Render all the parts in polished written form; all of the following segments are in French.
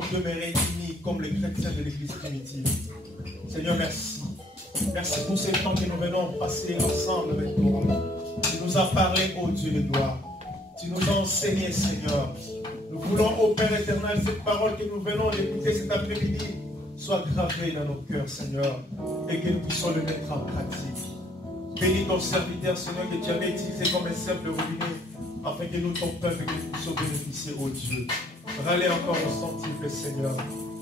venons demeurer unis comme les chrétiens de l'église primitive. Seigneur, merci. Merci pour ces temps que nous venons passer ensemble avec toi. Tu nous as parlé, ô Dieu de gloire. Tu nous as enseigné, Seigneur. Nous voulons, ô Père éternel, cette parole que nous venons d'écouter cet après-midi soit gravée dans nos cœurs, Seigneur, et que nous puissions le mettre en pratique. Bénis ton serviteur, Seigneur, que tu avais utilisé comme un simple robinet, afin que nous, ton peuple, que nous puissions bénéficier, ô Dieu. Râlez encore au centuple, Seigneur.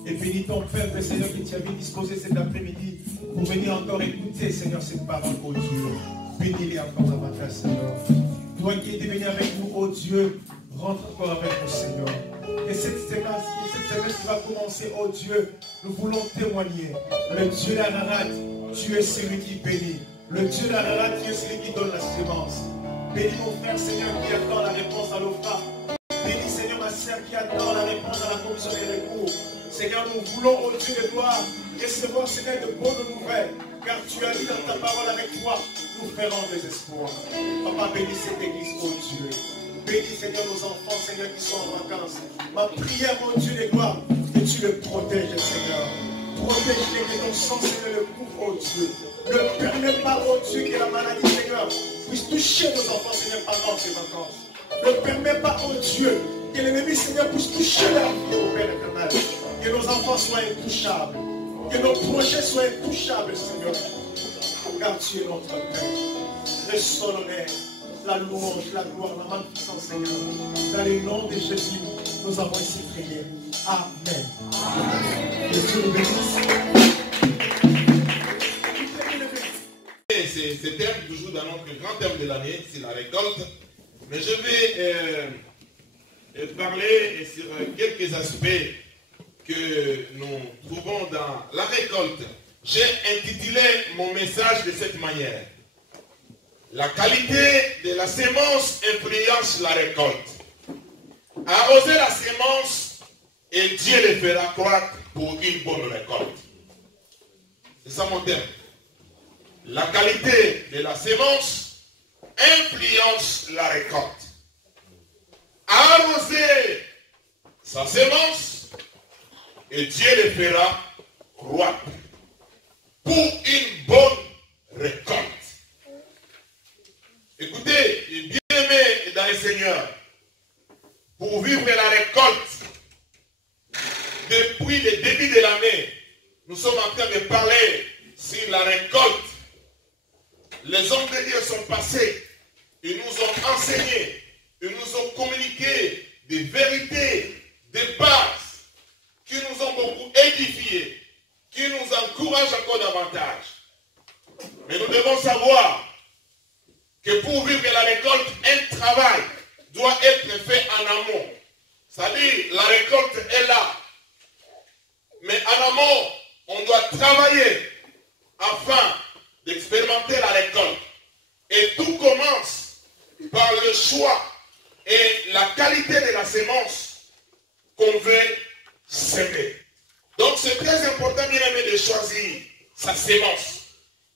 Et bénis ton peuple, Seigneur, que tu avais disposé cet après-midi pour venir encore écouter, Seigneur, cette parole, ô Dieu. Bénis-les encore davantage, Seigneur. Toi qui es venu avec nous, ô Dieu, rentre encore avec nous, Seigneur. Et cette semaine qui va commencer, ô Dieu, nous voulons témoigner. Le Dieu d'Ararat, tu es celui qui bénit. Le Dieu d'Ararat, tu es celui qui donne la semence. Bénis mon frère, Seigneur, qui attend la réponse à l'OFA. Bénis, Seigneur, ma sœur, qui attend la réponse à la commission des recours. Seigneur, nous voulons, ô Dieu de gloire, recevoir, Seigneur, de bonnes nouvelles. Car tu as dit dans ta parole avec toi, nous ferons des espoirs. Papa, bénis cette église, ô Dieu. Bénis, Seigneur, nos enfants, Seigneur, qui sont en vacances. Ma prière, ô Dieu de gloire, que tu le protèges, Seigneur. Protège-les, que ton sang, Seigneur, le couvre, ô Dieu. Ne permets pas, ô Dieu, que la maladie, Seigneur, puisse toucher nos enfants, Seigneur, pendant ces vacances. Ne permets pas, ô Dieu, que l'ennemi, Seigneur, puisse toucher leur vie, ô Père éternel. Que nos enfants soient intouchables. Que nos projets soient intouchables, Seigneur. Car tu es notre Père. Le sol honneur, la louange, la gloire, la magnificence, Seigneur. Dans le nom de Jésus, nous avons ici prié. Amen. Amen. Que Dieu nous bénisse. C'est thème toujours dans notre grand thème de l'année, c'est la récolte. Mais je vais parler sur quelques aspects que nous trouvons dans la récolte. J'ai intitulé mon message de cette manière. La qualité de la semence influence la récolte. Arroser la semence et Dieu le fera croître pour une bonne récolte. C'est ça mon thème. La qualité de la semence influence la récolte. Arroser sa semence et Dieu le fera croître pour une bonne récolte. Écoutez, bien-aimés dans le Seigneur, pour vivre la récolte, depuis le début de l'année, nous sommes en train de parler sur la récolte. Les hommes de Dieu sont passés, ils nous ont enseigné, ils nous ont communiqué des vérités, des bases qui nous ont beaucoup édifiés, qui nous encouragent encore davantage. Mais nous devons savoir que pour vivre la récolte, un travail doit être fait en amont. C'est-à-dire, la récolte est là. Mais en amont, on doit travailler afin d'expérimenter la récolte. Et tout commence par le choix et la qualité de la semence qu'on veut s'aimer. Donc c'est très important, bien aimé, de choisir sa semence.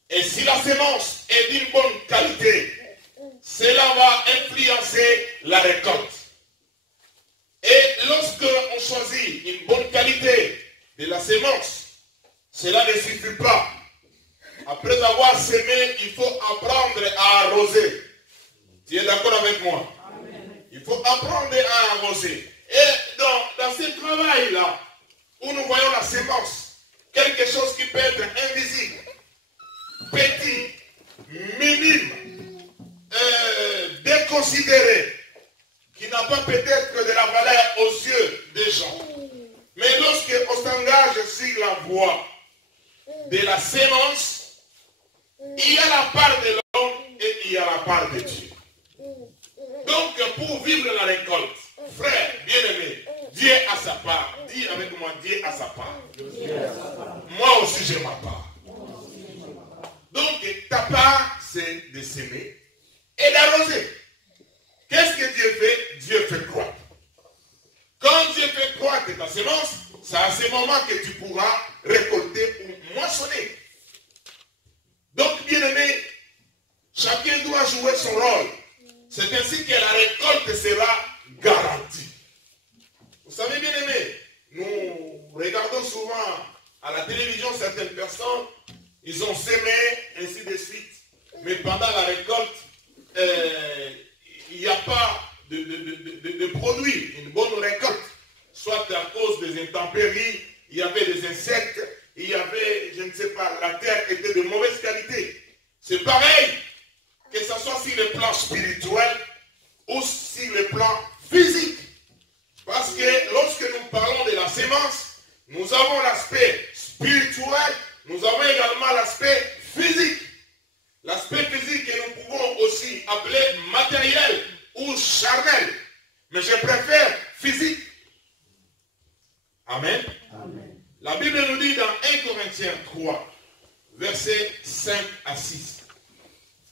Et si la semence est d'une bonne qualité, cela va influencer la récolte. Et lorsque on choisit une bonne qualité de la semence, cela ne suffit pas. Après avoir semé, il faut apprendre à arroser. Tu es d'accord avec moi? Il faut apprendre à arroser. Et dans ce travail-là, où nous voyons la semence, quelque chose qui peut être invisible, petit, minime, déconsidéré, qui n'a pas peut-être de la valeur aux yeux des gens. Mais lorsqu'on s'engage sur la voie de la semence, il y a la part de l'homme et il y a la part de Dieu. Donc, pour vivre la récolte, frère, bien-aimé, Dieu a sa part. Dis avec moi, Dieu a sa part. Moi aussi, j'ai ma part. Donc, ta part, c'est de s'aimer et d'arroser. Qu'est-ce que Dieu fait? Dieu fait croître. Quand Dieu fait croître ta semence, c'est à ce moment que tu pourras récolter ou moissonner. Donc, bien-aimé, chacun doit jouer son rôle. C'est ainsi que la récolte sera garantie. Vous savez, bien-aimé, nous entend souvent à la télévision certaines personnes, ils ont semé, ainsi de suite. Mais pendant la récolte, il n'y a pas de produit, une bonne récolte. Soit à cause des intempéries, il y avait des insectes, il y avait, je ne sais pas, la terre était de mauvaise qualité. C'est pareil, que ce soit sur le plan spirituel ou sur le plan physique. Parce que lorsque nous parlons de la sémence, nous avons l'aspect spirituel, nous avons également l'aspect physique. L'aspect physique que nous pouvons aussi appeler matériel ou charnel. Mais je préfère physique. Amen. Amen. La Bible nous dit dans 1 Corinthiens 3, versets 5 à 6.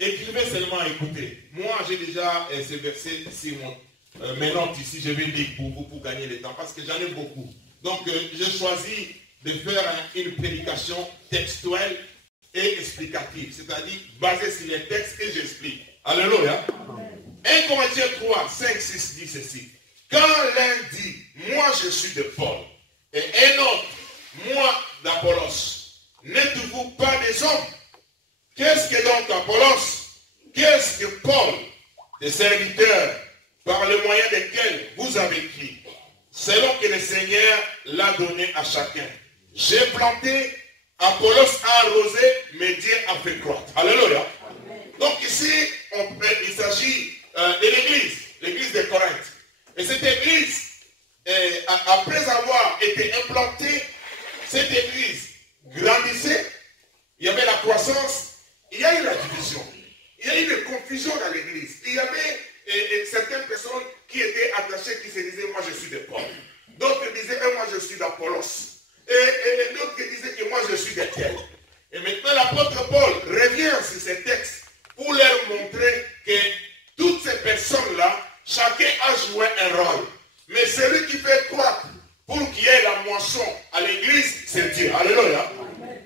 Écrivez seulement, écoutez. Moi, j'ai déjà ces versets sur mes notes ici. Je vais lire pour vous, pour gagner le temps, parce que j'en ai beaucoup. Donc, j'ai choisi de faire une prédication textuelle et explicative, c'est-à-dire basée sur les textes et j'explique. Alléluia. 1 Corinthiens 3, 5, 6 dit ceci. Quand l'un dit, moi je suis de Paul, et un autre, moi d'Apollos, n'êtes-vous pas des hommes? Qu'est-ce que donc Apollos? Qu'est-ce que Paul? Des serviteurs par le moyen desquels vous avez écrit, selon que le Seigneur l'a donné à chacun. J'ai planté, Apollos a arrosé, mais Dieu a fait croître. Alléluia. Donc ici, il s'agit de l'église de Corinthe. Et cette église, après avoir été implantée, cette église grandissait, il y avait la croissance, il y a eu la division, il y a eu une confusion dans l'église. Il y avait certaines personnes qui étaient attachées, qui se disaient, moi je suis de Paul. D'autres disaient, moi je suis d'Apollos. Et d'autres qui disaient que moi je suis de tel. Et maintenant l'apôtre Paul revient sur ces textes pour leur montrer que toutes ces personnes-là, chacun a joué un rôle. Mais celui qui fait croître pour qu'il y ait la moisson à l'église, c'est Dieu. Alléluia.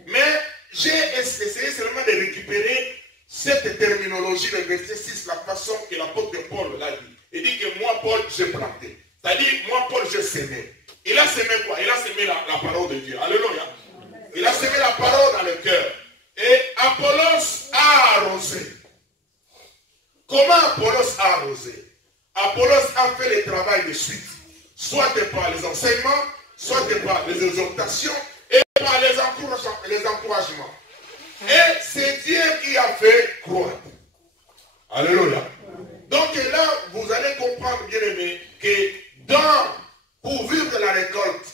Mais j'ai essayé seulement de récupérer cette terminologie, le verset 6, la façon que l'apôtre Paul l'a dit. Il dit que moi, Paul, j'ai planté. C'est-à-dire, moi, Paul, j'ai semé. Il a semé quoi? Il a semé la parole de Dieu. Alléluia. Il a semé la parole dans le cœur. Et Apollos a arrosé. Comment Apollos a arrosé? Apollos a fait le travail de suite. Soit par les enseignements, soit par les exhortations et par les encouragements. Et c'est Dieu qui a fait croître. Alléluia. Donc là, vous allez comprendre, bien aimé, que pour vivre de la récolte,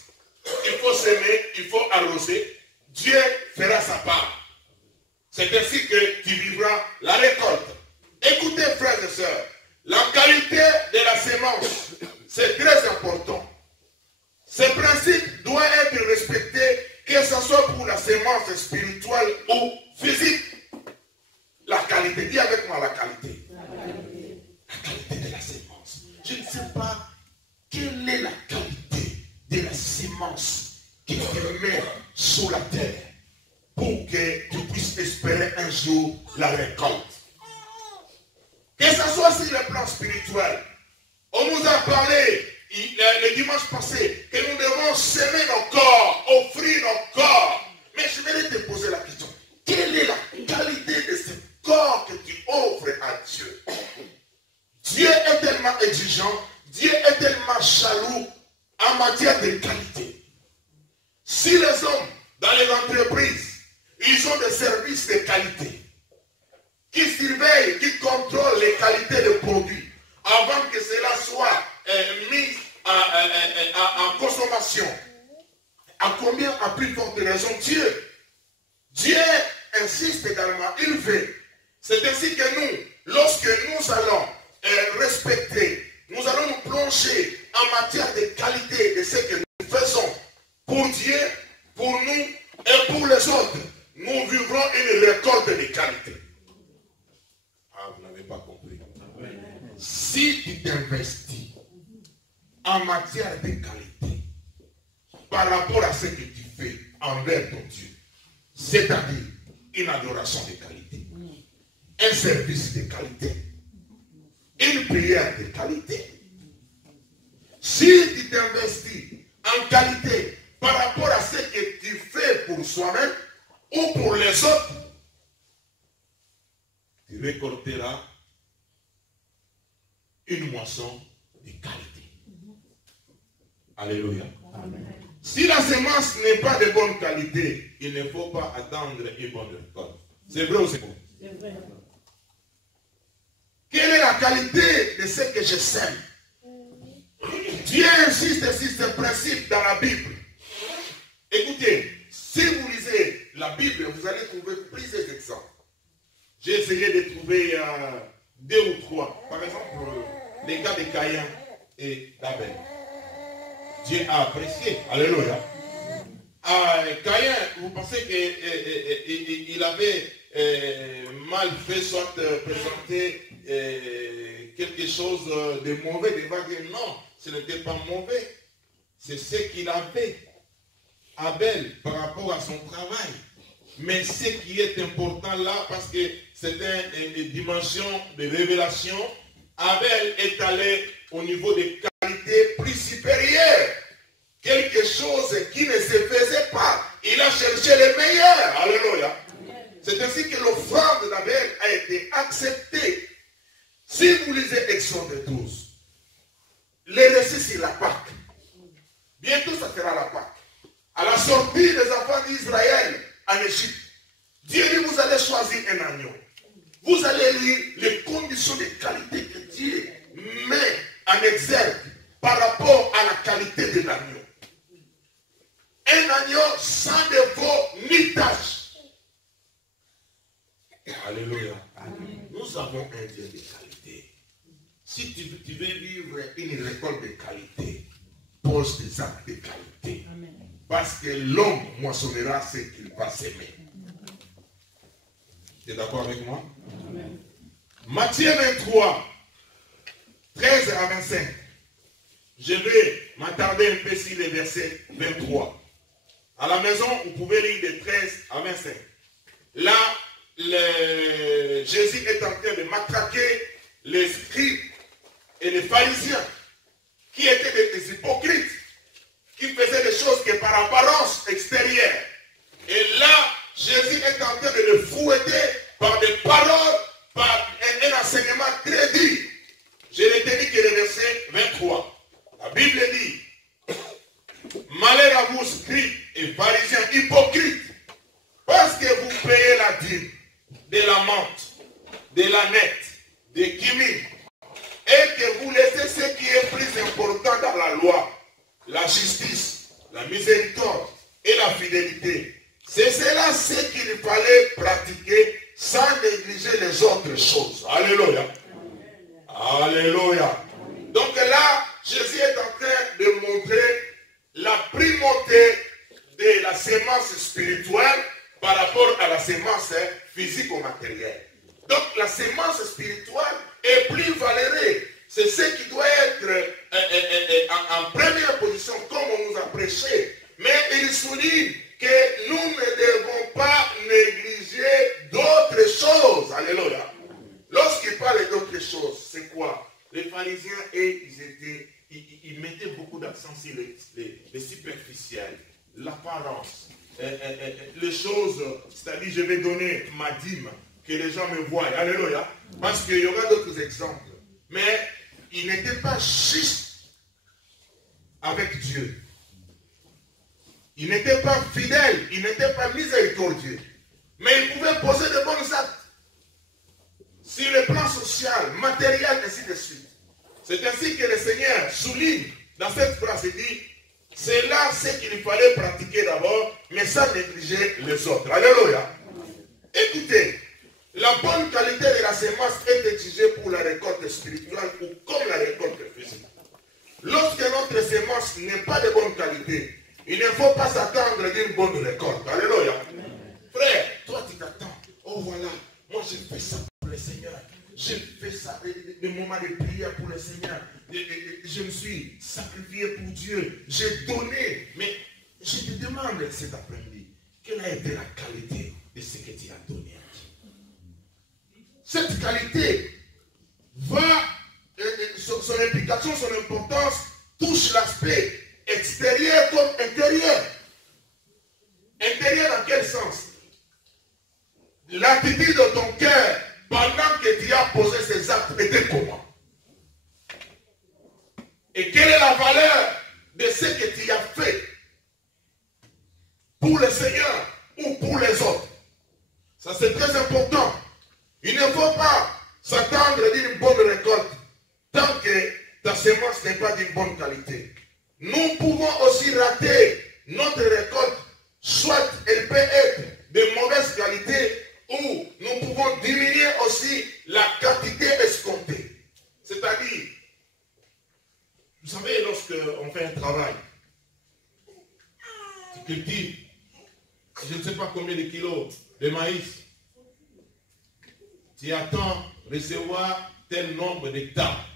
il faut semer, il faut arroser. Dieu fera sa part. C'est ainsi que tu vivras la récolte. Écoutez, frères et sœurs, la qualité de la sémence, c'est très important. Ce principe doit être respecté, que ce soit pour la sémence spirituelle ou physique. La qualité, dis avec moi la qualité. La qualité de la sémence. Je ne sais pas quelle est la qualité de la sémence qui te met sur la terre pour que tu puisses espérer un jour la récolte. Que ce soit sur le plan spirituel. On nous a parlé le dimanche passé que nous devons semer nos corps, offrir nos corps. Mais je vais te poser la question. Quelle est la qualité de ce corps que tu offres à Dieu? Dieu est tellement exigeant, Dieu est tellement jaloux en matière de qualité. Si les hommes dans les entreprises, ils ont des services de qualité, qui surveillent, qui contrôlent les qualités des produits, avant que cela soit mis en consommation, à combien, à plus forte raison, Dieu insiste également, il veut. C'est ainsi que nous, lorsque nous allons respecter, nous allons nous plonger en matière de qualité de ce que nous faisons pour Dieu, pour nous et pour les autres. Nous vivrons une récolte de qualité. Ah, vous n'avez pas compris. Si tu t'investis en matière de qualité par rapport à ce que tu fais envers ton Dieu, c'est-à-dire une adoration de qualité, un service de qualité, une prière de qualité. Si tu t'investis en qualité par rapport à ce soi-même ou pour les autres, tu récolteras une moisson de qualité. Alléluia. Amen. Si la semence n'est pas de bonne qualité, il ne faut pas attendre une bonne récolte. C'est vrai ou c'est bon? C'est vrai. Quelle est la qualité de ce que je sème? Dieu insiste sur ce principe dans la Bible. Écoutez, si vous lisez la Bible, vous allez trouver plusieurs exemples. J'ai essayé de trouver 2 ou 3. Par exemple, les cas de Caïn et d'Abel. Dieu a apprécié. Alléluia. Caïn, vous pensez qu'il avait mal fait, soit présenté quelque chose de mauvais devant Dieu? Non, ce n'était pas mauvais. C'est ce qu'il avait. Abel, par rapport à son travail. Mais ce qui est important là, parce que c'est une dimension de révélation, Abel est allé au niveau des qualités plus supérieures. Quelque chose qui ne se faisait pas. Il a cherché les meilleurs. Alléluia. C'est ainsi que l'offrande d'Abel a été acceptée. Si vous lisez Exode 12, les récits sur la Pâque. Bientôt ça sera la Pâque. À la sortie des enfants d'Israël en Égypte, Dieu dit, vous allez choisir un agneau. Vous allez lire les conditions de qualité que Dieu met en exergue par rapport à la qualité de l'agneau. Un agneau sans défaut ni tache. Alléluia. Amen. Nous avons un Dieu de qualité. Si tu veux vivre une récolte de qualité, pose des actes de qualité. Amen. Parce que l'homme moissonnera ce qu'il va s'aimer. Tu es d'accord avec moi? Amen. Matthieu 23, 13 à 25. Je vais m'attarder un peu sur les versets 23. À la maison, vous pouvez lire de 13 à 25. Là, Jésus est en train de matraquer les scribes et les pharisiens, qui étaient des hypocrites, qui faisaient des choses que par apparence extérieure. Et là, Jésus est en train de le fouetter par des paroles, par un enseignement très dur. Je n'ai que le verset 23. La Bible dit, malheur à vous, scribes et pharisiens hypocrites, parce que vous payez la dîme de la menthe, de la nette, de cumin, et que vous laissez ce qui est plus important dans la loi, la justice, la miséricorde et la fidélité. C'est cela ce qu'il fallait pratiquer sans négliger les autres choses. Alléluia. Alléluia. Donc là, Jésus est en train de montrer la primauté de la sémence spirituelle par rapport à la sémence physique ou matérielle. Donc la sémence spirituelle est plus valeureuse. C'est ce qui doit être en première position comme on nous a prêché. Mais il souligne que nous ne devons pas négliger d'autres choses. Alléluia. Lorsqu'il parle d'autres choses, c'est quoi? Les pharisiens, ils mettaient beaucoup d'accent sur les superficiels, l'apparence, les choses, c'est-à-dire je vais donner ma dîme, que les gens me voient. Alléluia. Parce qu'il y aura d'autres exemples. Mais il n'était pas juste avec Dieu. Il n'était pas fidèle, il n'était pas miséricordieux. Mais il pouvait poser de bons actes. Sur le plan social, matériel, ainsi de suite. C'est ainsi que le Seigneur souligne dans cette phrase, il dit, c'est là ce qu'il fallait pratiquer d'abord, mais sans négliger les autres. Alléluia. Écoutez, la bonne qualité de la semence est exigée pour la récolte spirituelle ou comme la récolte physique. Lorsque notre semence n'est pas de bonne qualité, il ne faut pas s'attendre d'une bonne récolte. Alléluia. Frère, toi tu t'attends. Oh voilà, moi j'ai fait ça pour le Seigneur. J'ai fait ça, des moments de prière pour le Seigneur. Je me suis sacrifié pour Dieu. J'ai donné. Mais je te demande cet après-midi, quelle a été la qualité de ce que tu as donné à Dieu? Cette qualité va, son implication, son importance touche l'aspect extérieur comme intérieur. Intérieur dans quel pour le Seigneur ou pour les autres. Ça, c'est très important. Il ne faut pas s'attendre d'une bonne récolte tant que ta semence n'est pas d'une bonne qualité. Nous pouvons aussi rater notre récolte, soit elle peut être de mauvaise qualité ou nous pouvons diminuer aussi la quantité escomptée. C'est-à-dire, vous savez, lorsqu'on fait un travail, tu cultives, je ne sais pas combien de kilos de maïs, tu attends recevoir tel nombre d'hectares.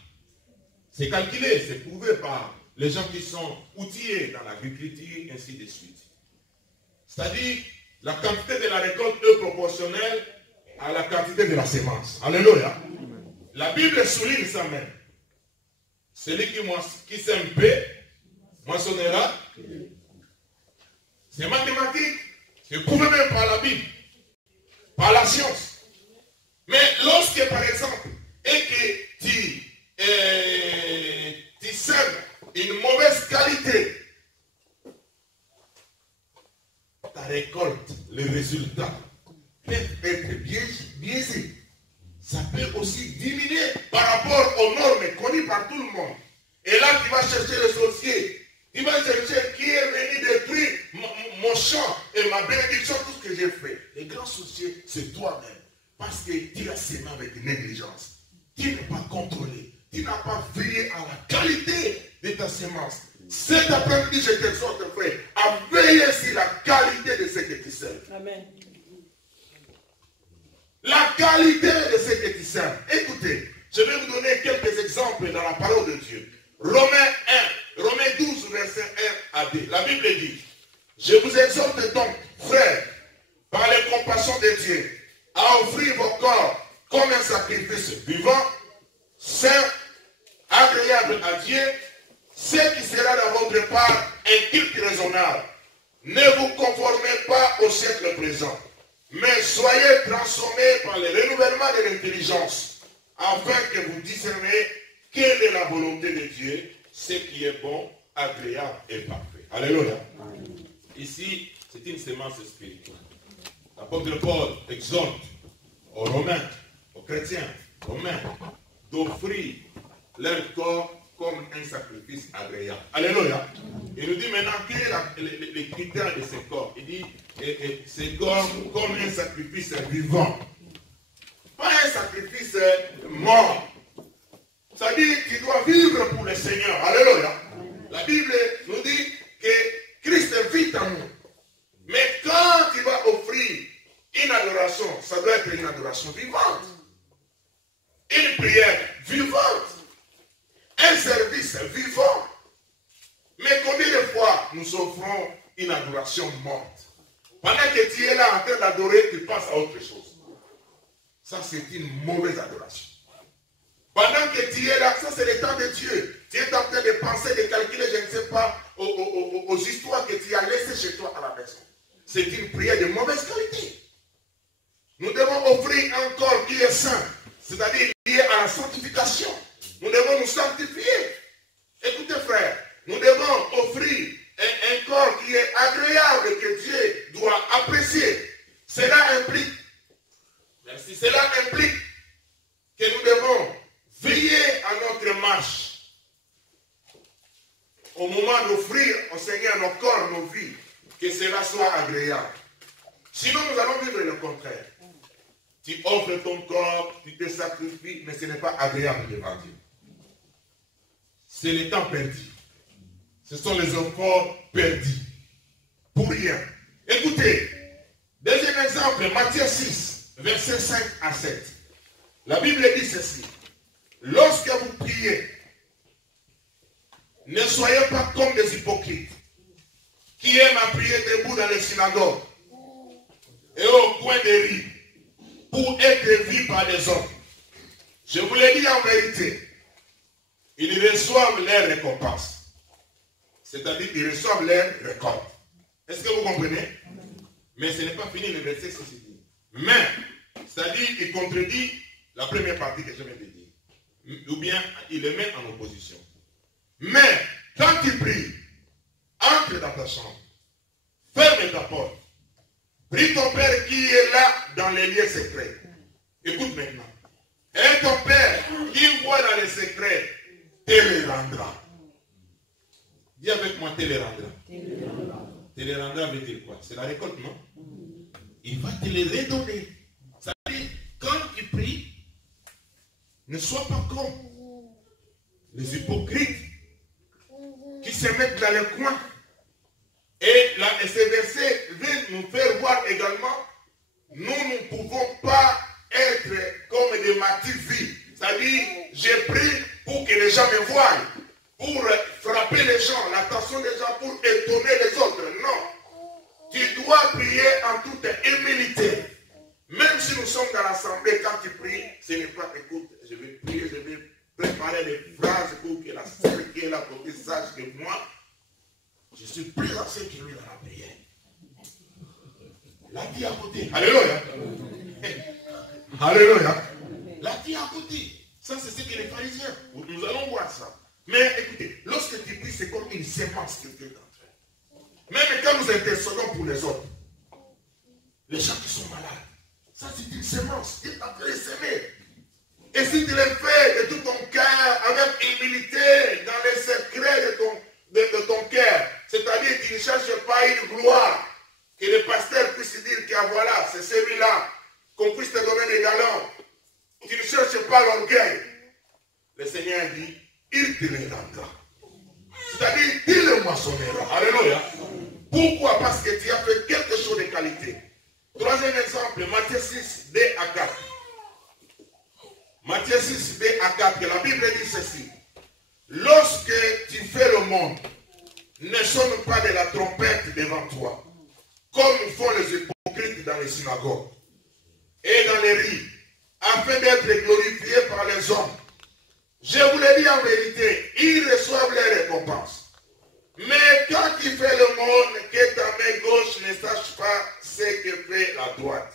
C'est calculé, c'est prouvé par les gens qui sont outillés dans l'agriculture, ainsi de suite. C'est-à-dire, la quantité de la récolte est proportionnelle à la quantité de la semence. Alléluia. La Bible souligne ça même. Celui qui sème peu, moissonnera. C'est mathématique. C'est prouvé même par la Bible, par la science. Mais lorsque, par exemple, et que tu sèmes une mauvaise qualité, ta récolte, le résultat peut être biaisé. Ça peut aussi diminuer par rapport aux normes connues par tout le monde. Et là, tu vas chercher le sorcier. Tu vas chercher qui est venu détruire mon champ et ma bénédiction, tout ce que j'ai fait. Le grand sorcier, c'est toi-même. Parce que tu as sémé avec négligence. Tu n'as pas contrôlé. Tu n'as pas veillé à la qualité de ta semence. Cet après-midi, je t'exhorte, frère, à veiller sur la qualité de ce que tu sèmes. Amen. La qualité de ce que tu sèmes. Écoutez, je vais vous donner quelques exemples dans la parole de Dieu. Romains 12, verset 1 à 2. La Bible dit, je vous exhorte donc, frères, par les compassions de Dieu, à offrir vos corps comme un sacrifice vivant, saint, agréable à Dieu, ce qui sera dans votre part un culte raisonnable. Ne vous conformez pas au siècle présent, mais soyez transformés par le renouvellement de l'intelligence, afin que vous discerniez quelle est la volonté de Dieu, ce qui est bon, agréable et parfait. Alléluia. Ici, c'est une sémence spirituelle. L'apôtre Paul exhorte aux Romains, aux chrétiens romains, d'offrir leur corps comme un sacrifice agréable. Alléluia. Il nous dit maintenant quel est les critères de ce corps. Il dit ce corps comme un sacrifice vivant. Pas un sacrifice mort. Ça dit que tu dois vivre pour le Seigneur. Alléluia. La Bible nous dit que Christ vit en nous. Mais quand tu vas offrir une adoration, ça doit être une adoration vivante. Une prière vivante. Un service vivant. Mais combien de fois nous offrons une adoration morte? Pendant que tu es là en train d'adorer, tu passes à autre chose. Ça, c'est une mauvaise adoration. Pendant que tu es là, ça c'est le temps de Dieu. Tu es en train de penser, de calculer, je ne sais pas, aux histoires que tu as laissées chez toi à la maison. C'est une prière de mauvaise qualité. Nous devons offrir un corps qui est saint, c'est-à-dire lié à la sanctification. Nous devons nous sanctifier. Écoutez frère, nous devons offrir un corps qui est agréable, que Dieu doit apprécier. Cela implique, merci, cela implique que nous devons veiller à notre marche. Au moment d'offrir au Seigneur nos corps, nos vies, que cela soit agréable. Sinon, nous allons vivre le contraire. Tu offres ton corps, tu te sacrifies, mais ce n'est pas agréable devant Dieu. C'est le temps perdu. Ce sont les efforts perdus. Pour rien. Écoutez, deuxième exemple, Matthieu 6, versets 5 à 7. La Bible dit ceci. Lorsque vous priez, ne soyez pas comme des hypocrites qui aiment à prier debout dans les synagogues et au coin des rues pour être vus par les hommes. Je vous le dis en vérité, ils reçoivent leur récompense. C'est-à-dire qu'ils reçoivent leur récolte. Est-ce que vous comprenez? Mais ce n'est pas fini le verset, c'est dit. Mais, c'est-à-dire qu'il contredit la première partie que je viens de dire. Ou bien, il le met en opposition. Mais, quand tu pries, entre dans ta chambre, ferme de ta porte. Prie ton Père qui est là dans les lieux secrets. Écoute maintenant. Et ton Père qui voit dans les secrets te les rendra. Dis avec moi, te les rendra. Te les rendra veut dire quoi? C'est la récolte, non? Il va te les redonner. Ça veut dire, quand tu pries, ne sois pas comme les hypocrites qui se mettent dans le coin. Et là, ce verset vient nous faire voir également, nous ne pouvons pas être comme des martyrs vides. C'est-à-dire, j'ai prié pour que les gens me voient, pour frapper les gens, l'attention des gens, pour étonner les autres. Non. Tu dois prier en toute humilité. Même si nous sommes dans l'assemblée, quand tu pries, ce n'est pas, écoute, je vais prier, je vais préparer des phrases pour que la sœur qui est là pour que sache que moi, je suis plus ancien que lui dans la prière. La vie à côté. Alléluia. Alléluia. La vie à côté. Ça, c'est ce que les pharisiens. Nous allons voir ça. Mais écoutez, lorsque tu pries, c'est comme une sémence que tu es en train. Même quand nous intercédons pour les autres, les gens qui sont malades, ça c'est une sémence. Tu es en train de s'aimer. Et si tu le fais de tout ton cœur, avec humilité, dans les secrets de ton cœur, c'est-à-dire que tu ne cherches pas une gloire, que le pasteur puisse dire que voilà, c'est celui-là, qu'on puisse te donner des galons. Tu ne cherches pas l'orgueil. Le Seigneur dit, il te les rendra. C'est-à-dire, il le moissonnera. Alléluia. Pourquoi? Parce que tu as fait quelque chose de qualité. Troisième exemple, Matthieu 6, 2 à 4. Matthieu 6, 2 à 4, la Bible dit ceci. Lorsque tu fais le monde, ne sonne pas de la trompette devant toi, comme font les hypocrites dans les synagogues et dans les rues, afin d'être glorifiés par les hommes. Je vous le dis en vérité, ils reçoivent les récompenses. Mais quand tu fais le monde, que ta main gauche ne sache pas ce que fait la droite,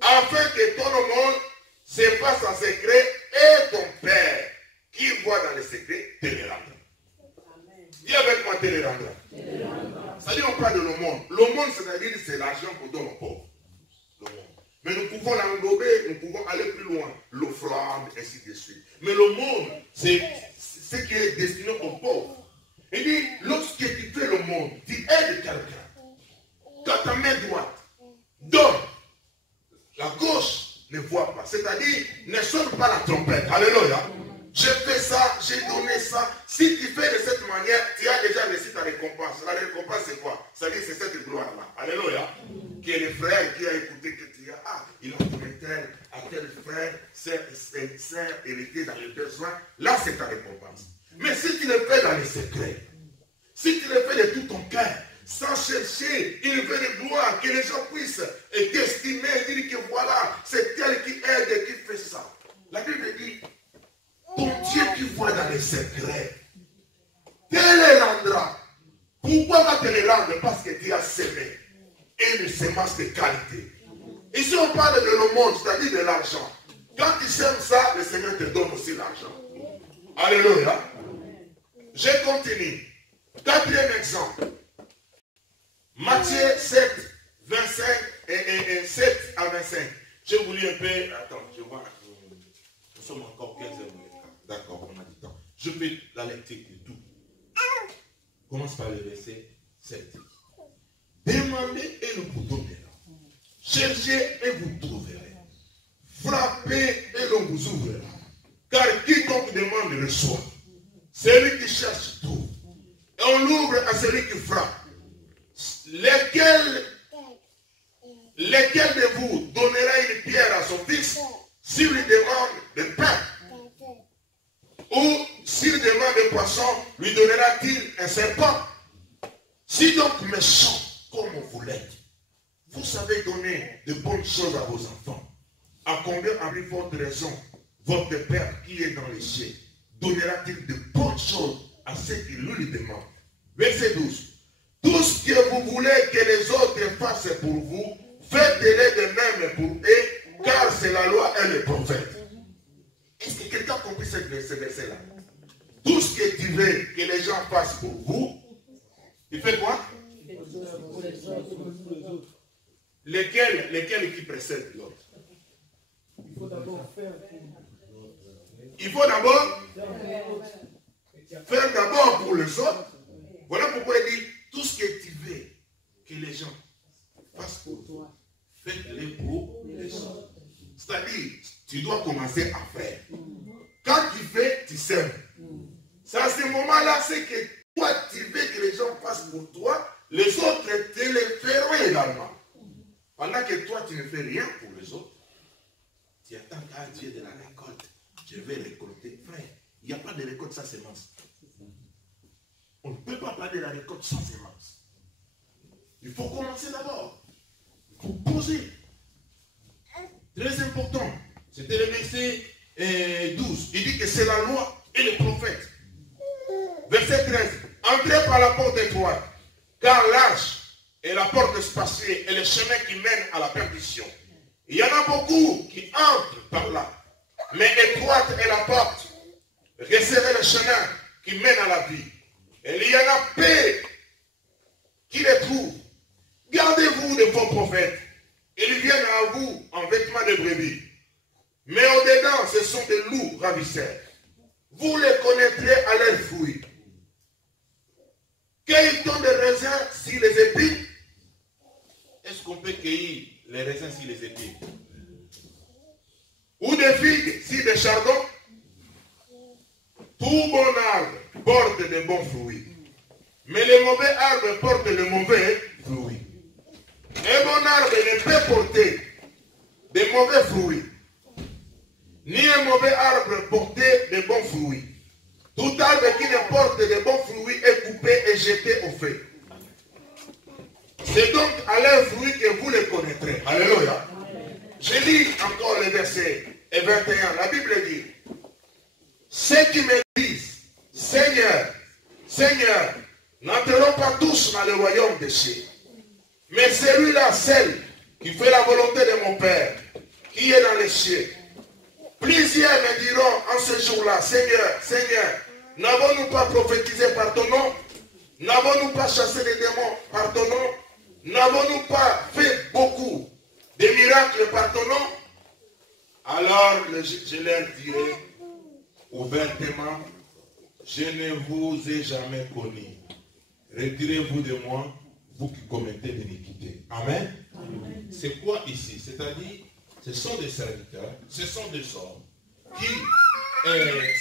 afin que ton monde se fasse en secret, et ton Père qui voit dans les secrets te les rendra. Dis avec moi, te les rendra. Ça dit, on parle de le monde. Le monde, c'est-à-dire, c'est l'argent qu'on donne aux pauvres. Le monde. Mais nous pouvons l'englober, nous pouvons aller plus loin. L'offrande, ainsi de suite. Mais le monde, c'est ce qui est destiné aux pauvres. Il dit, lorsque tu fais le monde, tu aides quelqu'un. Quand ta main droite donne, la gauche ne voit pas. C'est-à-dire, ne sonne pas la trompette. Alléluia. J'ai fait ça, j'ai donné ça. Si tu fais de cette manière, tu as déjà reçu ta récompense. La récompense, c'est quoi? C'est-à-dire, c'est cette gloire-là. Alléluia. Qui est le frère qui a écouté que tu as. Ah, il a donné tel, à tel frère, sœur, hérité dans les besoins. Là, c'est ta récompense. Mais si tu le fais dans les secrets, si tu le fais de tout ton cœur, sans chercher une vraie gloire, que les gens puissent t'estimer, dire que voilà, c'est tel qui aide et qui fait ça. La Bible dit, ton Dieu qui voit dans les secrets, te les rendra. Pourquoi va te les rendre? Parce que tu as semé une semence de qualité. Ici on parle de le monde, c'est-à-dire de l'argent. Quand tu sèmes ça, le Seigneur te donne aussi l'argent. Alléluia. Je continue. Quatrième exemple. Matthieu 7, 25 et 7 à 25. Je vous lis un peu. Attends, je vois. Nous sommes encore 15 heures. D'accord, on a du temps. Je fais la lecture de tout. Commence par le verset 7. Demandez et nous vous donnerons. Cherchez et vous trouverez. Frappez et l'on vous ouvrira. Car quiconque demande reçoit. Celui qui cherche trouve. Et on l'ouvre à celui qui frappe. Lequel de vous donnera une pierre à son fils s'il lui demande de pain? Ou s'il demande un poisson, lui donnera-t-il un serpent? Si donc méchant comme vous l'êtes, vous savez donner de bonnes choses à vos enfants, à combien avec votre raison, votre Père qui est dans les cieux, donnera-t-il de bonnes choses à ceux qui lui demandent? Verset 12. Tout ce que vous voulez que les autres fassent pour vous, faites-les de même pour eux, car c'est la loi et les prophètes. Est-ce que quelqu'un a compris ce verset-là? Tout ce que tu veux que les gens fassent pour vous, il fait quoi? Lesquels qui précèdent l'autre? Il faut d'abord faire. Il faut d'abord faire d'abord pour les autres. Voilà pourquoi il dit, tout ce que tu veux que les gens fassent pour toi, faites-le pour les autres. C'est-à-dire, tu dois commencer à faire. Quand tu fais, tu sèmes. C'est à ce moment-là, c'est que toi, tu veux que les gens fassent pour toi, les autres te le feront également. Pendant que toi, tu ne fais rien pour les autres, tu attends qu'à Dieu de la récolte. Je vais récolter. Frère, il n'y a pas de récolte sans semence. On ne peut pas parler de la récolte sans semence. Il faut commencer d'abord. Il faut poser. Très important. C'était le verset 12. Il dit que c'est la loi et les prophètes. Verset 13. Entrez par la porte étroite, car large est la porte spacieuse et le chemin qui mène à la perdition. Il y en a beaucoup qui entrent par là. Mais étroite est la porte. Resserrez le chemin qui mène à la vie. Et il y en a peu qui les trouvent. Gardez-vous de faux prophètes. Ils viennent à vous en vêtements de brebis. Mais au-dedans, ce sont des loups ravisseurs. Vous les connaîtrez à leurs fruits. Cueille-t-on des raisins sur les épines? Est-ce qu'on peut cueillir les raisins sur les épines? Ou des figues sur des chardons? Tout bon arbre porte de bons fruits. Mais les mauvais arbres portent de mauvais fruits. Un bon arbre ne peut porter de mauvais fruits, ni un mauvais arbre porter de bons fruits. Tout arbre qui ne porte de bons fruits est coupé et jeté au feu. C'est donc à leurs fruits que vous les connaîtrez. Alléluia. Je lis encore le verset 21. La Bible dit, ceux qui me disent, Seigneur, Seigneur, n'entreront pas tous dans le royaume des cieux. Mais celui-là, celle qui fait la volonté de mon Père, qui est dans les cieux. Plusieurs me diront en ce jour-là, Seigneur, Seigneur, n'avons-nous pas prophétisé par ton nom? N'avons-nous pas chassé les démons par ton nom? N'avons-nous pas fait beaucoup de miracles par ton nom? Alors je leur dirai ouvertement, je ne vous ai jamais connu. Retirez-vous de moi, vous qui commettez l'iniquité. Amen. C'est quoi ici? C'est-à-dire, ce sont des serviteurs, ce sont des hommes qui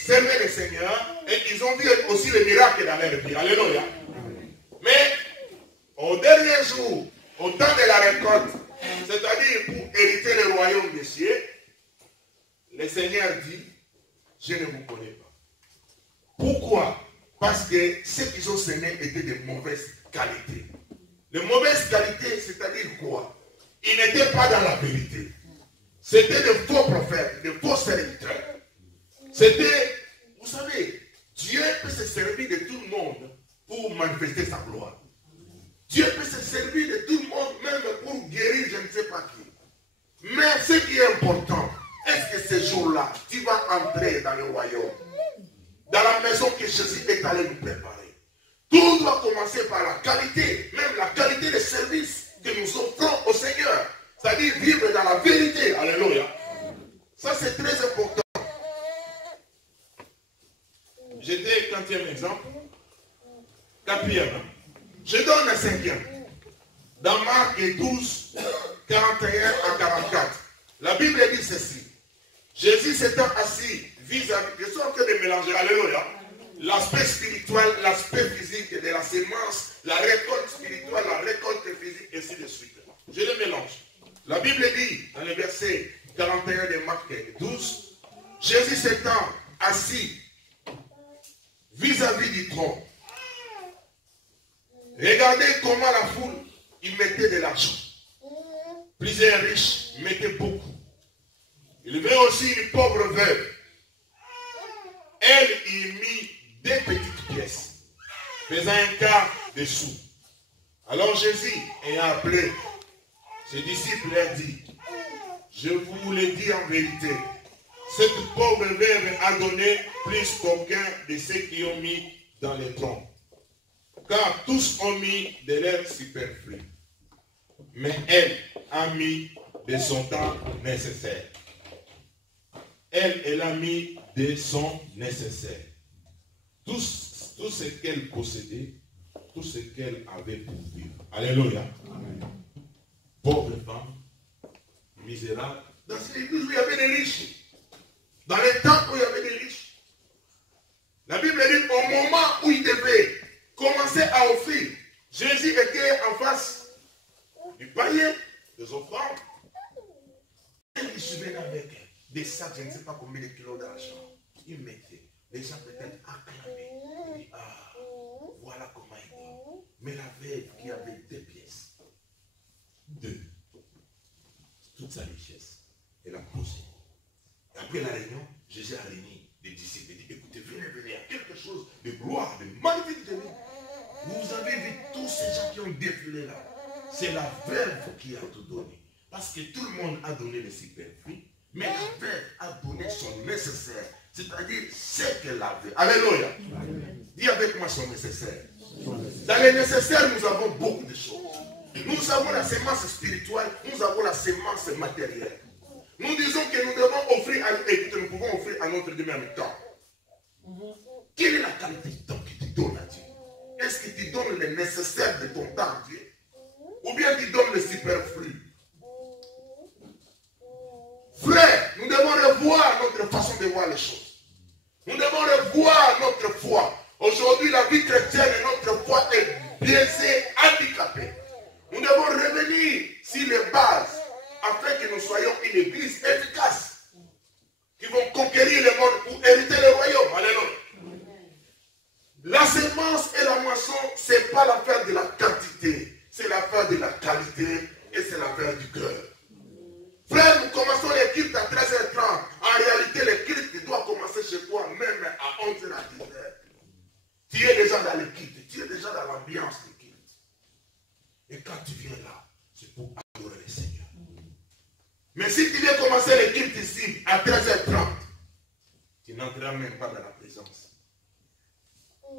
servaient le Seigneur et ils ont vu aussi les miracles dans leur vie. Alléluia. Mais au dernier jour, au temps de la récolte, c'est-à-dire pour hériter le royaume des cieux, le Seigneur dit, je ne vous connais pas. Pourquoi? Parce que ceux qui ont semé étaient de mauvaise qualité. De mauvaise qualité, c'est-à-dire quoi? Ils n'étaient pas dans la vérité. C'était de faux prophètes, de faux serviteurs. C'était, vous savez, Dieu peut se servir de tout le monde pour manifester sa gloire. Dieu peut se servir de tout le monde même pour guérir je ne sais pas qui. Mais ce qui est important, est-ce que ce jour-là, tu vas entrer dans le royaume, dans la maison que Jésus est allé nous préparer? Tout doit commencer par la qualité, même la qualité des services que nous offrons au Seigneur. C'est-à-dire vivre dans la vérité. Alléluia. Ça, c'est très important. J'étais 40e exemple. 4e. Je donne un 5e. Dans Marc 12, 41 à 44. La Bible dit ceci. Jésus s'étant assis vis-à-vis. Je suis en train de mélanger. Alléluia. L'aspect spirituel, l'aspect physique de la sémence, la récolte spirituelle, la récolte physique, et ainsi de suite. Je les mélange. La Bible dit, dans le verset 41 de Marc 12, Jésus s'étant assis vis-à-vis du trône. Regardez comment la foule y mettait de l'argent. Plusieurs riches mettaient beaucoup. Il y avait aussi une pauvre veuve. Elle y mit des petites pièces, faisant un quart de sous. Alors Jésus, ayant appelé ses disciples, leur dit, je vous le dis en vérité, cette pauvre veuve a donné plus qu'aucun de ceux qui ont mis dans les troncs. Car tous ont mis de leur superflu. Mais elle a mis de son temps nécessaire. Elle a mis de son nécessaire. Tout ce qu'elle possédait, tout ce qu'elle avait pour vivre. Alléluia. Amen. Pauvre femme, misérable. Dans une église où il y avait des riches. Dans les temps où il y avait des riches. La Bible dit au moment où il devait commencer à offrir, Jésus était en face du panier des offrandes. Il suivait avec des sacs, je ne sais pas combien de kilos d'argent. Il mettait. Les gens peut-être acclamaient. Il dit, ah, voilà comment il est. Mais la veuve qui avait 2 pièces, 2, toute sa richesse, elle a posé. Après la réunion, Jésus a réuni les disciples. Il dit, écoutez, venez, il y a quelque chose de gloire, de magnifique de nous. Vous avez vu tous ces gens qui ont défilé là. C'est la veuve qui a tout donné. Parce que tout le monde a donné le superflu, mais la veuve a donné son nécessaire. C'est-à-dire ce qu'elle avait. Alléluia. Dis avec moi son nécessaire. Dans les nécessaires, nous avons beaucoup de choses. Nous avons la sémence spirituelle, nous avons la sémence matérielle. Nous disons que nous devons offrir et que nous pouvons offrir à notre Dieu en même temps. Quelle est la qualité du temps que tu donnes à Dieu? Est-ce que tu donnes le nécessaire de ton temps à Dieu? Ou bien tu donnes le superflu? Frère, nous devons revoir notre façon de voir les choses. Nous devons revoir notre foi. Aujourd'hui, la vie chrétienne et notre foi est biaisée, handicapée. Nous devons revenir sur les bases afin que nous soyons une église efficace qui vont conquérir le monde ou hériter le royaume. Alléluia. La semence et la moisson, ce n'est pas l'affaire de la quantité, c'est l'affaire de la qualité et c'est l'affaire du cœur. Frère, nous commençons les cultes à 13h30. En réalité, les cultes doivent commencer chez toi même à 11h à 10h. Tu es déjà dans les cultes, tu es déjà dans l'ambiance des cultes. Et quand tu viens là, c'est pour adorer le Seigneur. Mais si tu viens commencer les cultes ici à 13h30, tu n'entreras même pas dans la présence.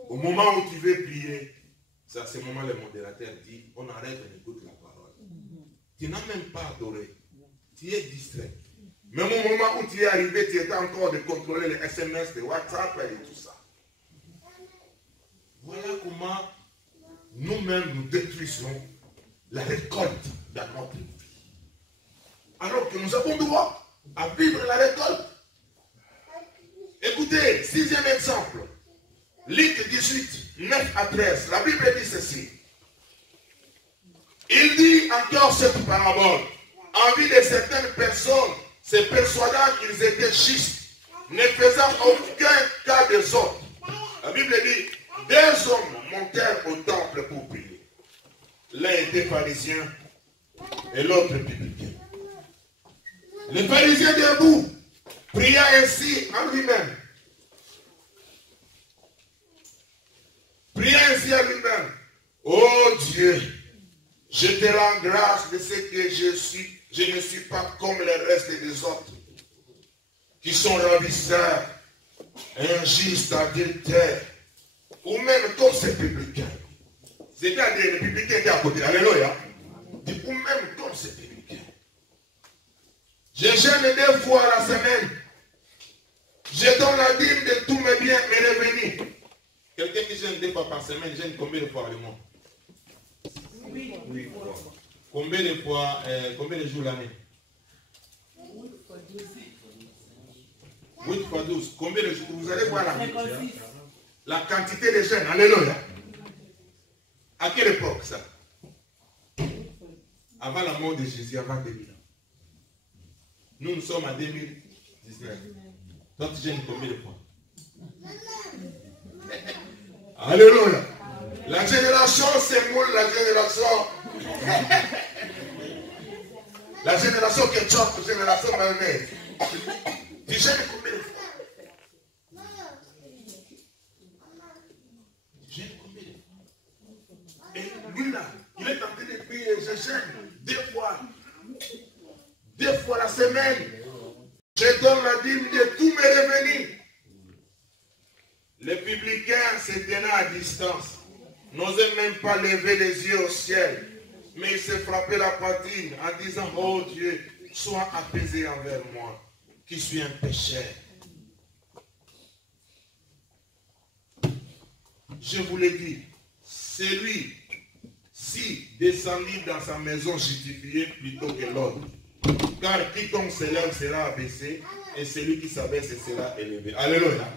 Au moment où tu veux prier, c'est à ce moment le modérateur dit, on arrête, on écoute la parole. Tu n'as même pas adoré. Tu es distrait. Même au moment où tu es arrivé, tu étais encore de contrôler les SMS, les WhatsApp et tout ça. Voilà comment nous-mêmes nous détruisons la récolte dans notre vie. Alors que nous avons droit à vivre la récolte. Écoutez, 6e exemple. Luc 18, 9 à 13. La Bible dit ceci. Il dit encore cette parabole. En vue de certaines personnes, se persuadant qu'ils étaient justes, ne faisant aucun cas des autres. La Bible dit, 2 hommes montèrent au temple pour prier. L'un était pharisien et l'autre publicain. Le pharisien debout pria ainsi en lui-même. Pria ainsi en lui-même. Oh Dieu, je te rends grâce de ce que je suis. Je ne suis pas comme le reste des autres, qui sont ravisseurs, injustes, adultères, ou même comme ces publicains. C'est-à-dire, les publicains étaient à côté. Alléluia. Ou même comme ces publicains. Je jeûne 2 fois la semaine. Je donne la dîme de tous mes biens et revenus. Quelqu'un qui jeûne 2 fois par semaine, jeûne combien de fois le mois? 8 fois. Combien de fois, combien de jours l'année? 8 fois 12. Combien de jours? Vous allez voir la quantité de jeûnes. Alléluia. À quelle époque ça? Avant la mort de Jésus, avant 2000 ans. Nous sommes en 2019. Toi, tu jeûnes combien de fois? Alléluia. La génération s'émoule, la génération ketchup, la génération mayonnaise. Tu jeûnes combien de fois? Tu jeûnes combien de fois? Et lui là, il est en train de prier, je jeûne 2 fois la semaine. Je donne la dîme de tous mes revenus. Les publicains se tenaient à distance, n'osaient même pas lever les yeux au ciel, Mais il s'est frappé la poitrine en disant, oh Dieu, sois apaisé envers moi, qui suis un pécheur. Je vous l'ai dit, c'est lui, si descendit dans sa maison justifié plutôt que l'autre. Car quiconque s'élève sera abaissé, et celui qui s'abaisse sera élevé. Alléluia.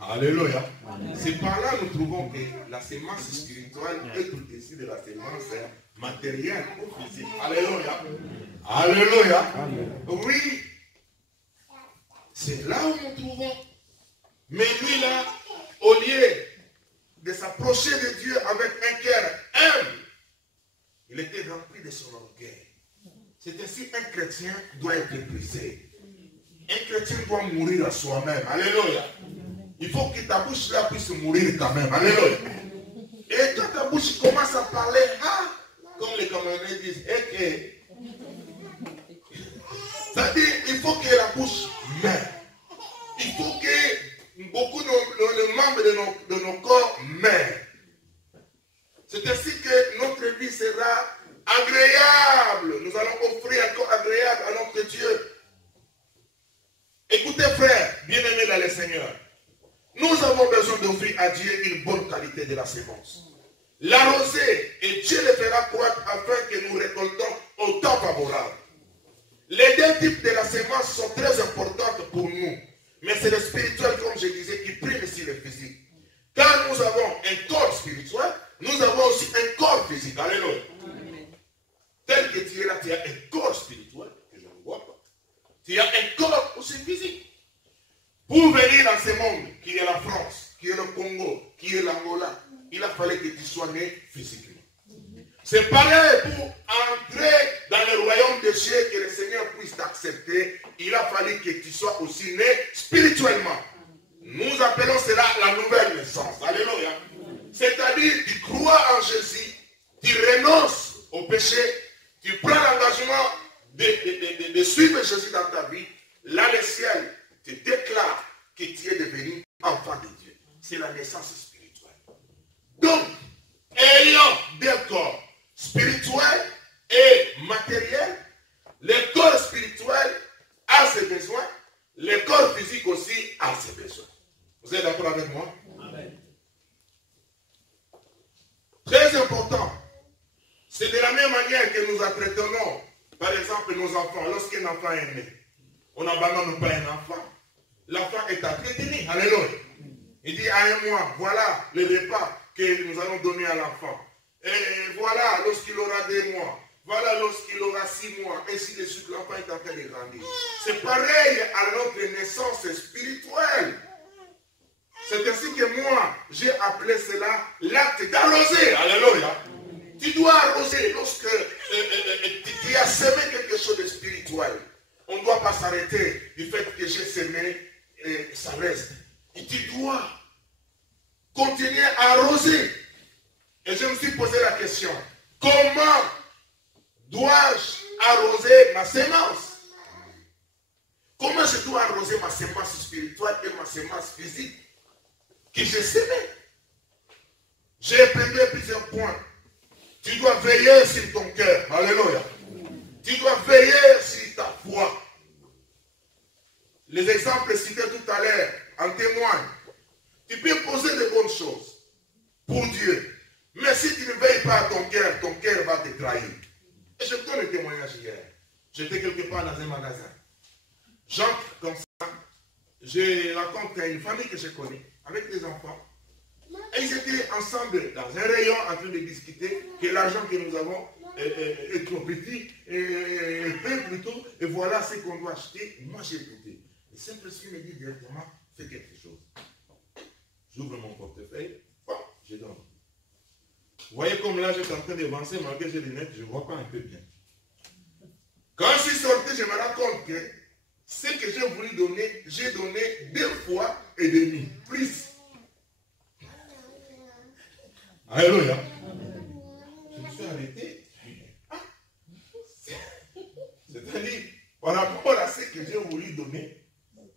Alléluia. C'est par là que nous trouvons que la sémence spirituelle est tout ici de la sémence matérielle ou physique. Alléluia. Alléluia. Oui. C'est là où nous trouvons. Mais lui là, au lieu de s'approcher de Dieu avec un cœur humble, il était rempli de son orgueil. C'est ainsi qu'un chrétien doit être brisé. Un chrétien doit mourir à soi-même. Alléluia. Il faut que ta bouche là puisse mourir quand même. Alléluia. Et quand ta bouche commence à parler, ah, comme les Camerounais disent, c'est-à-dire, il faut que la bouche meure. Il faut que beaucoup de membres de nos corps meurent. C'est ainsi que notre vie sera agréable. Nous allons offrir un corps agréable à notre Dieu. Écoutez frères, bien-aimés dans le Seigneur, nous avons besoin d'offrir à Dieu une bonne qualité de la sémence. L'arroser et Dieu le fera croître afin que nous récoltons au temps favorable. Les deux types de la sémence sont très importantes pour nous. Mais c'est le spirituel, comme je disais, qui prime ici le physique. Car nous avons un corps spirituel, nous avons aussi un corps physique. Alléluia. Tel que tu es là, tu as un corps spirituel, que je ne vois pas. Tu as un corps aussi physique. Pour venir dans ce monde, qui est la France, qui est le Congo, qui est l'Angola, il a fallu que tu sois né physiquement. C'est pareil pour entrer dans le royaume de Dieu, que le Seigneur puisse t'accepter. Il a fallu que tu sois aussi né spirituellement. Nous appelons cela la nouvelle naissance. Alléluia. C'est-à-dire, tu crois en Jésus, tu renonces au péché, tu prends l'engagement de suivre Jésus dans ta vie. Là, le ciel te déclare que tu es devenu enfant de Dieu. C'est la naissance spirituelle. Donc, ayant deux corps, spirituel et matériel, le corps spirituel a ses besoins, le corps physique aussi a ses besoins. Vous êtes d'accord avec moi? Amen. Très important. C'est de la même manière que nous entretenons, par exemple, nos enfants. Lorsqu'un enfant est né, on n'abandonne pas un enfant. L'enfant est entretenu. Alléluia. Il dit à un mois, voilà le repas que nous allons donner à l'enfant. Et voilà lorsqu'il aura 2 mois. Voilà lorsqu'il aura 6 mois. Ainsi de suite, l'enfant est en train de grandir. C'est pareil à notre naissance spirituelle. C'est ainsi que moi, j'ai appelé cela l'acte d'arroser. Alléluia. Tu dois arroser lorsque tu as semé quelque chose de spirituel. On ne doit pas s'arrêter du fait que j'ai semé et ça reste. Et tu dois continuer à arroser. Et je me suis posé la question, comment dois-je arroser ma sémence? Comment je dois arroser ma sémence spirituelle et ma sémence physique que j'ai semée? J'ai épinglé plusieurs points. Tu dois veiller sur ton cœur. Alléluia. Tu dois veiller sur ta foi. Les exemples cités tout à l'heure en témoignent. Tu peux poser de bonnes choses pour Dieu. Mais si tu ne veilles pas à ton cœur va te trahir. Et je te donne un témoignage hier. J'étais quelque part dans un magasin. J'entre comme ça. Je rencontre une famille que je connais, avec des enfants. Et ils étaient ensemble dans un rayon en train de discuter que l'argent que nous avons est trop petit, et peu plutôt, et voilà ce qu'on doit acheter. Moi j'ai écouté. Le Saint-Esprit me dit directement, fais quelque chose. J'ouvre mon portefeuille, je donne. Vous voyez comme là, j'étais en train d'avancer, malgré j'ai les lunettes, je ne vois pas un peu bien. Quand je suis sorti, je me rends compte que ce que j'ai voulu donner, j'ai donné 2 fois et demi, plus. Alléluia. Je me suis arrêté. C'est-à-dire, par rapport à ce que j'ai voulu donner,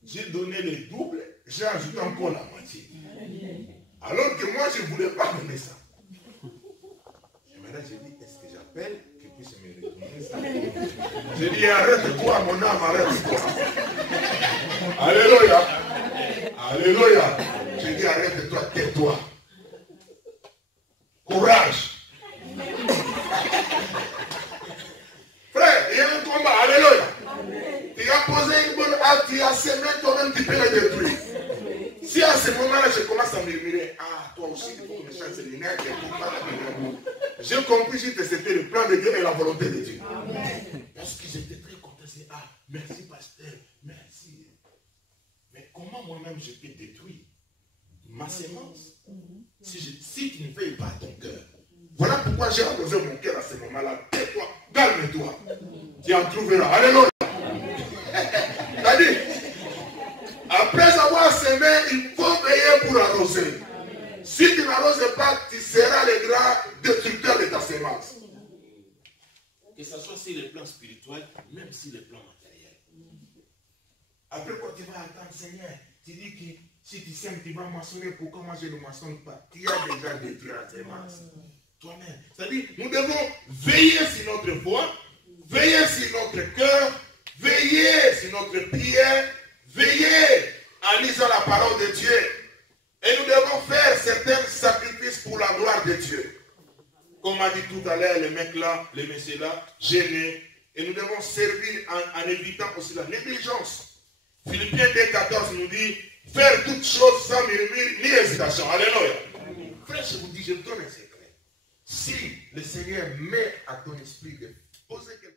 j'ai donné le double, j'ai ajouté encore la moitié. Alors que moi, je ne voulais pas donner ça. Et maintenant, j'ai dit, est-ce que j'appelle, qu'il puisse me retourner ça. Je dis, arrête-toi, mon âme, arrête-toi. Alléluia. Alléluia. Je dis, arrête-toi, tais-toi. Courage. Frère, il y a un combat. Alléluia. Tu as posé une bonne acte, tu as semé toi-même, tu peux le détruire. Si à ce moment-là, je commence à murmurer, ah, toi aussi, il faut que je change les nerfs, j'ai compris que c'était le plan de Dieu et la volonté de Dieu. Parce que j'étais très content. Ah, merci, pasteur, merci. Mais comment moi-même je peux détruire ma sémence si tu ne veilles pas ton cœur? Voilà pourquoi j'ai arrosé mon cœur à ce moment-là. Tais-toi, calme-toi. Tu en trouveras. Alléluia. C'est-à-dire, après avoir semé, il faut veiller pour arroser. Si tu n'arroses pas, tu seras le grand destructeur de ta sémence. Que ce soit sur le plan spirituel, même sur le plan matériel. Après, quand tu vas attendre, Seigneur, tu dis que si tu sèmes, tu vas moissonner. Pourquoi moi je ne moissonne pas? Tu as déjà détruit la sémence. Toi-même. C'est-à-dire, nous devons veiller sur notre foi, veiller sur notre cœur, veiller sur notre prière, veiller en lisant la parole de Dieu. Et nous devons faire certains sacrifices pour la gloire de Dieu. Comme a dit tout à l'heure, les mecs là, les messieurs là, gênés. Et nous devons servir en évitant aussi la négligence. Philippiens 2,14 nous dit, faire toutes choses sans murmure ni hésitation. Alléluia. Frère, je vous dis, je vous donne un secret. Si le Seigneur met à ton esprit de poser quelque chose,